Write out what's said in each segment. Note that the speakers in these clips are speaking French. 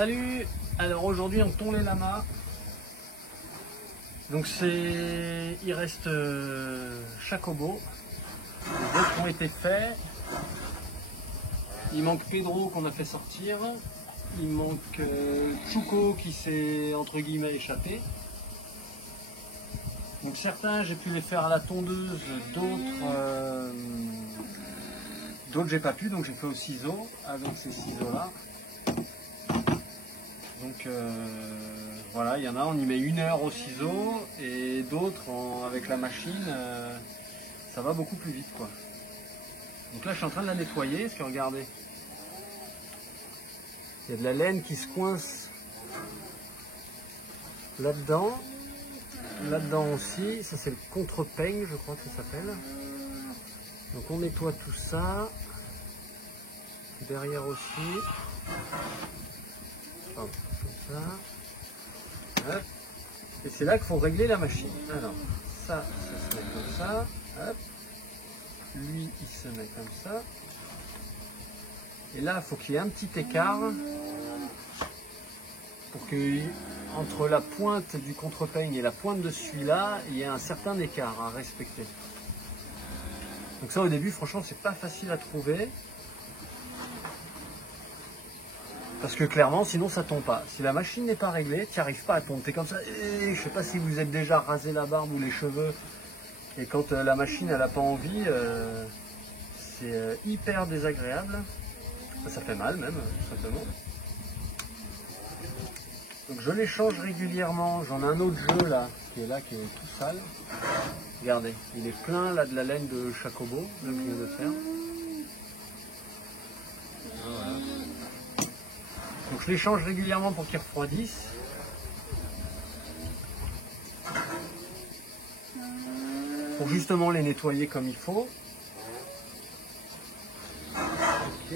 Salut! Alors aujourd'hui on tond les lamas. Donc il reste Chacobo. Les autres ont été faits. Il manque Pedro qu'on a fait sortir. Il manque Chuco qui s'est entre guillemets échappé. Donc certains j'ai pu les faire à la tondeuse, d'autres j'ai pas pu, donc j'ai fait au ciseau avec ces ciseaux là. Donc voilà, il y en a, on y met 1 heure au ciseau et d'autres avec la machine, ça va beaucoup plus vite quoi. Donc là je suis en train de la nettoyer parce que regardez, il y a de la laine qui se coince là-dedans. Là-dedans aussi, ça c'est le contre-peigne, je crois que ça s'appelle. Donc on nettoie tout ça. Derrière aussi. Hop, comme ça. Hop. Et c'est là qu'il faut régler la machine. Alors, ça se met comme ça. Hop. Lui, il se met comme ça. Et là, il faut qu'il y ait un petit écart pour que entre la pointe du contre-peigne et la pointe de celui-là, il y a un certain écart à respecter. Donc ça au début, franchement, c'est pas facile à trouver. Parce que clairement, sinon ça tombe pas. Si la machine n'est pas réglée, tu n'y arrives pas à tomber. T'es comme ça, et je sais pas si vous êtes déjà rasé la barbe ou les cheveux. Et quand la machine elle n'a pas envie, c'est hyper désagréable. Ça fait mal même, tout simplement. Donc je les change régulièrement. J'en ai un autre jeu là, qui est tout sale. Regardez, il est plein là de la laine de Chacobo, le que je viens de faire. Voilà. Donc je les change régulièrement pour qu'ils refroidissent. Pour justement les nettoyer comme il faut. Ok.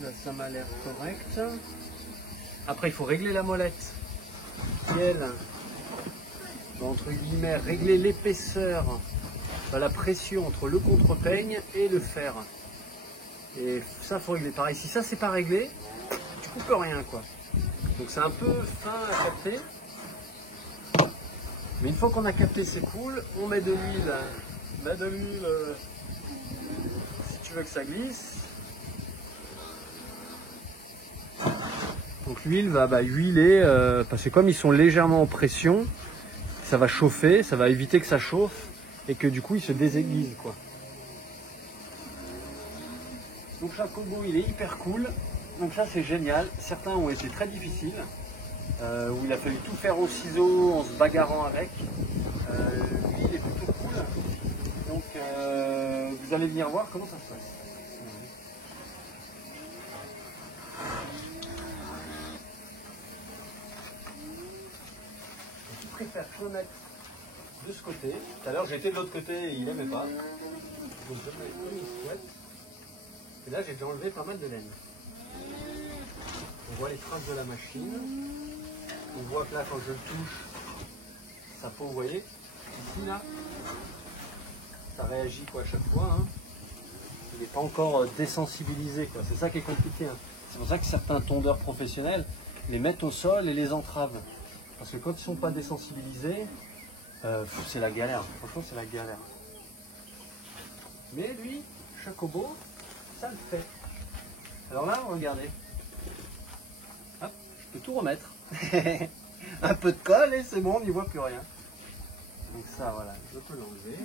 Là ça m'a l'air correct. Après il faut régler la molette. Qui elle, entre guillemets, régler l'épaisseur, la pression entre le contre-peigne et le fer. Et ça faut régler. Pareil, si ça c'est pas réglé, tu coupes rien quoi. Donc c'est un peu fin à capter. Mais une fois qu'on a capté, c'est cool. On met de l'huile. Bah, de l'huile, si tu veux que ça glisse. Donc l'huile va huiler, parce que comme ils sont légèrement en pression, ça va chauffer, ça va éviter que ça chauffe et que du coup il se désaiguise quoi. Donc Chacobo il est hyper cool, donc ça c'est génial. Certains ont été très difficiles, où il a fallu tout faire au ciseau en se bagarrant avec. Lui il est plutôt cool, donc vous allez venir voir comment ça se passe. Je préfère le mettre de ce côté. Tout à l'heure j'étais de l'autre côté et il n'aimait pas. Donc je mets comme il souhaite. Et là j'ai déjà enlevé pas mal de laine. On voit les traces de la machine. On voit que là quand je le touche, ça peut, vous voyez, ici là, ça réagit quoi à chaque fois. Hein. Il n'est pas encore désensibilisé quoi. C'est ça qui est compliqué. Hein. C'est pour ça que certains tondeurs professionnels les mettent au sol et les entravent. Parce que quand ils ne sont pas désensibilisés, c'est la galère. Franchement c'est la galère. Mais lui, Chacobo, ça le fait. Alors là, regardez. Hop, je peux tout remettre. Un peu de colle et c'est bon, on n'y voit plus rien. Donc ça, voilà, je peux l'enlever.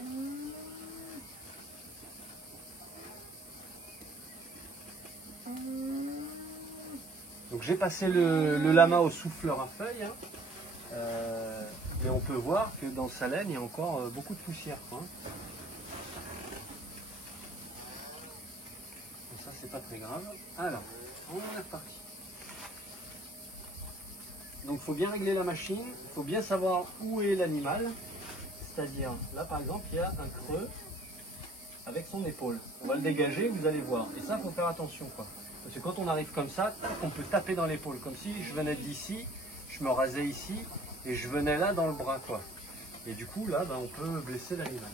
Donc j'ai passé le lama au souffleur à feuilles. Hein. Mais on peut voir que dans sa laine, il y a encore beaucoup de poussière. Quoi. Ça c'est pas très grave. Alors, on est reparti. Donc il faut bien régler la machine, il faut bien savoir où est l'animal. C'est-à-dire, là par exemple, il y a un creux avec son épaule. On va le dégager, vous allez voir. Et ça, il faut faire attention quoi. Parce que quand on arrive comme ça, on peut taper dans l'épaule. Comme si je venais d'ici, je me rasais ici et je venais là dans le bras quoi. Et du coup là, on peut blesser l'animal.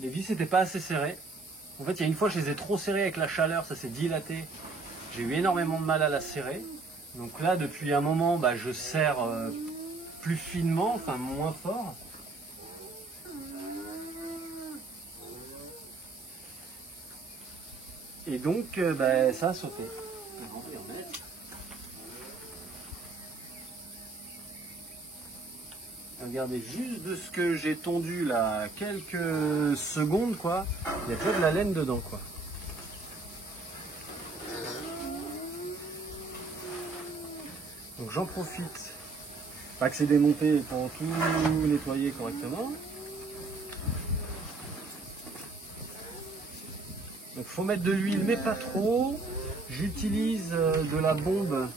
Les vis n'étaient pas assez serrées. En fait, il y a une fois, je les ai trop serrées avec la chaleur, ça s'est dilaté. J'ai eu énormément de mal à la serrer. Donc là, depuis un moment, bah, je serre plus finement, enfin moins fort. Et donc, bah, ça a sauté. Regardez, juste de ce que j'ai tondu là, quelques secondes, quoi, il y a déjà de la laine dedans, quoi. Donc j'en profite, pas que c'est démonté, pour tout nettoyer correctement. Donc faut mettre de l'huile, mais pas trop. J'utilise de la bombe,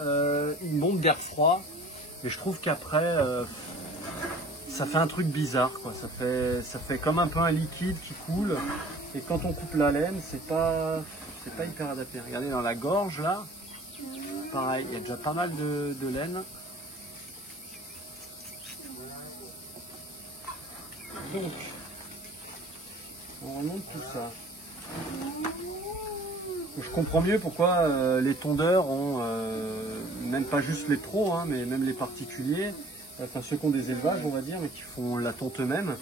une bombe d'air froid, mais je trouve qu'après ça fait un truc bizarre, quoi. Ça fait comme un peu un liquide qui coule, et quand on coupe la laine, c'est pas hyper adapté. Regardez dans la gorge là, pareil, il y a déjà pas mal de laine. Donc on remonte tout ça. Je comprends mieux pourquoi les tondeurs ont, même pas juste les pros, hein, mais même les particuliers, enfin ceux qui ont des élevages, on va dire, mais qui font la tonte eux-mêmes,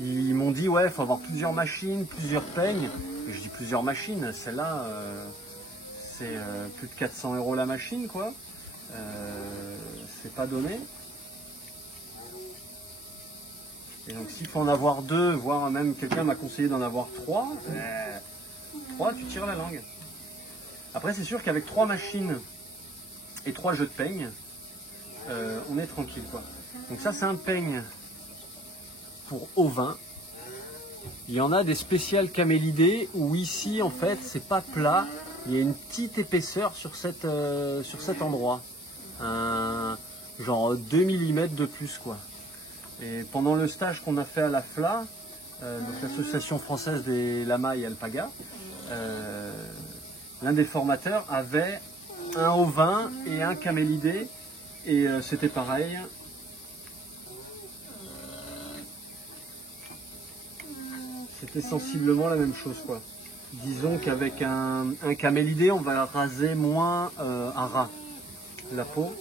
ils m'ont dit ouais, il faut avoir plusieurs machines, plusieurs peignes. Et je dis plusieurs machines, celle-là, c'est plus de 400 € la machine, quoi. C'est pas donné. Et donc s'il faut en avoir deux, voire même quelqu'un m'a conseillé d'en avoir trois, tu tires la langue. Après c'est sûr qu'avec 3 machines et 3 jeux de peigne, on est tranquille, quoi. Donc ça c'est un peigne pour ovin. Il y en a des spéciales camélidées où ici en fait c'est pas plat, il y a une petite épaisseur sur cet endroit. Genre 2 mm de plus, quoi. Et pendant le stage qu'on a fait à la FLA, donc l'association française des Lama et Alpaga, l'un des formateurs avait un ovin et un camélidé, et c'était pareil. C'était sensiblement la même chose, quoi. Disons qu'avec un camélidé, on va raser moins à ras la peau.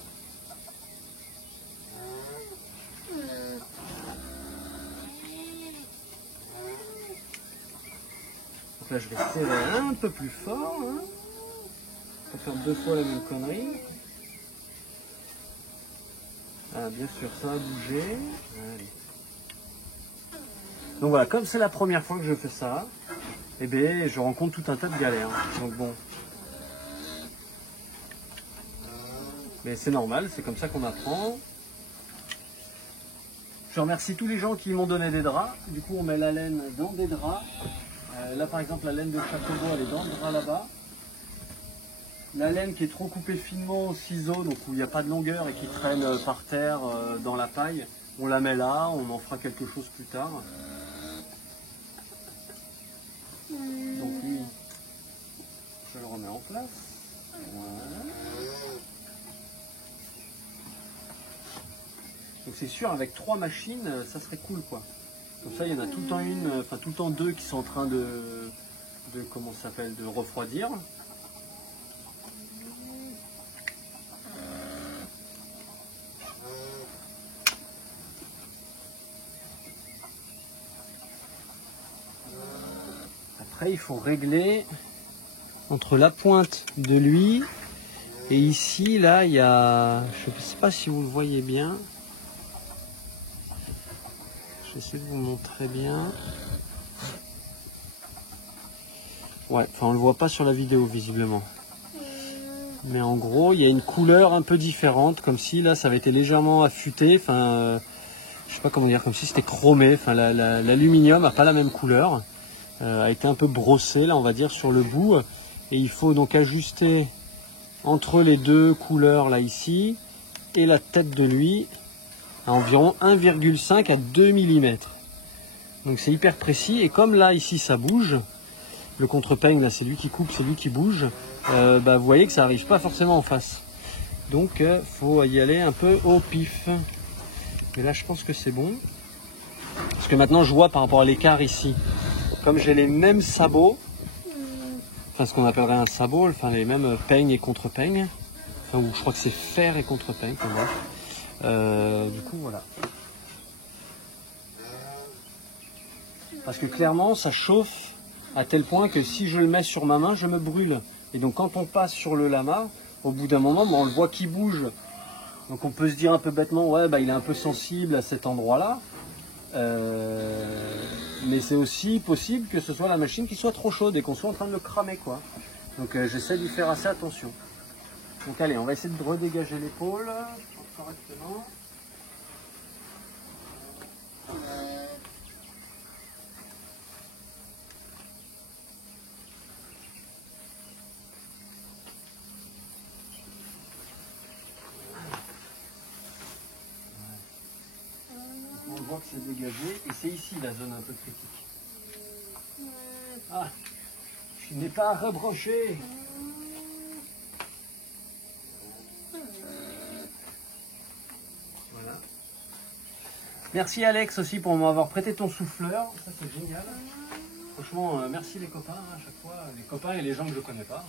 Donc là, je vais serrer un peu plus fort, hein, pour faire 2 fois la même connerie. Ah, bien sûr, ça a bougé. Allez. Donc voilà, comme c'est la première fois que je fais ça, eh bien, je rencontre tout un tas de galères. Donc bon. Mais c'est normal, c'est comme ça qu'on apprend. Je remercie tous les gens qui m'ont donné des draps. Du coup, on met la laine dans des draps. Là, par exemple, la laine de Châteaubois, elle est dans le drap là-bas. La laine qui est trop coupée finement au ciseau, donc où il n'y a pas de longueur et qui traîne par terre dans la paille, on la met là, on en fera quelque chose plus tard. Donc lui, je le remets en place. Voilà. Donc c'est sûr, avec 3 machines, ça serait cool, quoi. Comme ça, il y en a tout le temps une, enfin tout le temps 2 qui sont en train de comment ça s'appelle, de refroidir. Après, il faut régler entre la pointe de lui et ici, là, il y a, je ne sais pas si vous le voyez bien. J'essaie de vous montrer bien. Ouais, enfin on le voit pas sur la vidéo visiblement. Mais en gros, il y a une couleur un peu différente, comme si là ça avait été légèrement affûté. Enfin, je sais pas comment dire, comme si c'était chromé. Enfin, l'aluminium n'a pas la même couleur. A été un peu brossé là, on va dire, sur le bout. Et il faut donc ajuster entre les deux couleurs là ici et la tête de lui à environ 1,5 à 2 mm. Donc c'est hyper précis, et comme là ici ça bouge, le contre-peigne là c'est lui qui coupe, c'est lui qui bouge, bah, vous voyez que ça n'arrive pas forcément en face. Donc faut y aller un peu au pif. Mais là je pense que c'est bon. Parce que maintenant je vois par rapport à l'écart ici, comme j'ai les mêmes sabots, enfin ce qu'on appellerait un sabot, enfin les mêmes peignes et contre-peignes, enfin, ou je crois que c'est fer et contre-peigne, comme moi. Du coup voilà. Parce que clairement ça chauffe à tel point que si je le mets sur ma main, je me brûle. Et donc quand on passe sur le lama, au bout d'un moment, on le voit qui bouge. Donc on peut se dire un peu bêtement, ouais, bah, il est un peu sensible à cet endroit-là. Mais c'est aussi possible que ce soit la machine qui soit trop chaude et qu'on soit en train de le cramer, quoi. Donc j'essaie d'y faire assez attention. Donc allez, on va essayer de redégager l'épaule correctement. On voit que c'est dégagé et c'est ici la zone un peu critique. Ah, je n'ai pas à rebrancher. Voilà. Merci Alex aussi pour m'avoir prêté ton souffleur, ça c'est génial. Franchement, merci les copains à chaque fois, les copains et les gens que je ne connais pas.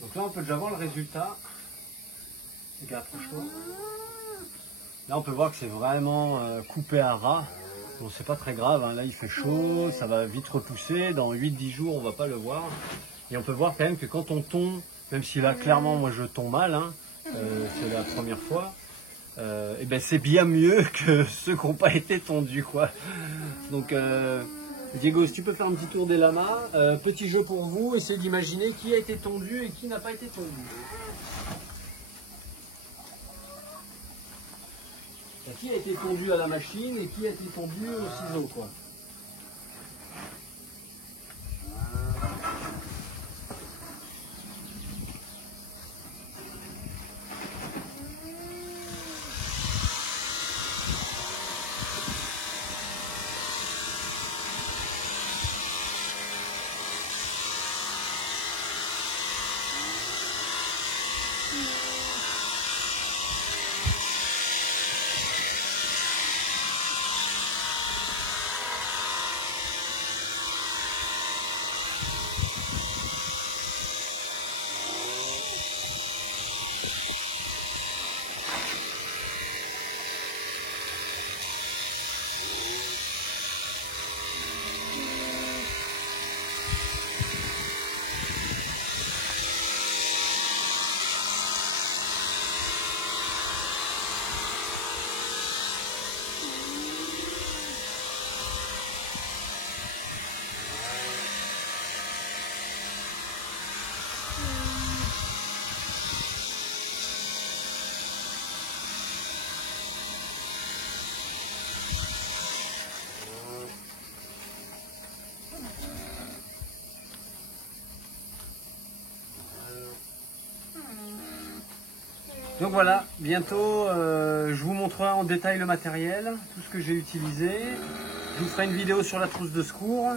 Donc là on peut déjà voir le résultat. Regarde, approche-toi. Là on peut voir que c'est vraiment coupé à ras. Bon, c'est pas très grave, hein. Là il fait chaud, ça va vite repousser. Dans 8-10 jours on va pas le voir. Et on peut voir quand même que quand on tond, même si là clairement moi je tond mal, hein, c'est la première fois, et ben c'est bien mieux que ceux qui n'ont pas été tondus, quoi. Donc Diego, si tu peux faire un petit tour des lamas, petit jeu pour vous, essayez d'imaginer qui a été tondu et qui n'a pas été tondu. Qui a été tondu à la machine et qui a été tondu au ciseau, quoi. Donc voilà, bientôt je vous montrerai en détail le matériel, tout ce que j'ai utilisé. Je vous ferai une vidéo sur la trousse de secours.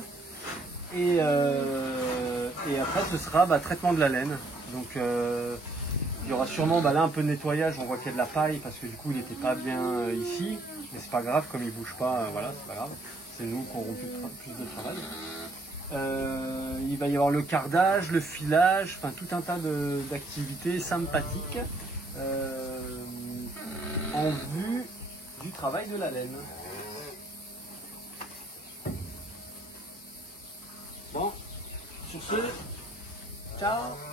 Et après ce sera traitement de la laine. Donc il y aura sûrement là un peu de nettoyage, on voit qu'il y a de la paille parce que du coup il n'était pas bien ici. Mais c'est pas grave, comme il bouge pas, voilà, c'est pas grave. C'est nous qui aurons plus de travail. Il va y avoir le cardage, le filage, enfin tout un tas d'activités sympathiques en vue du travail de la laine. Bon, sur ce, ciao!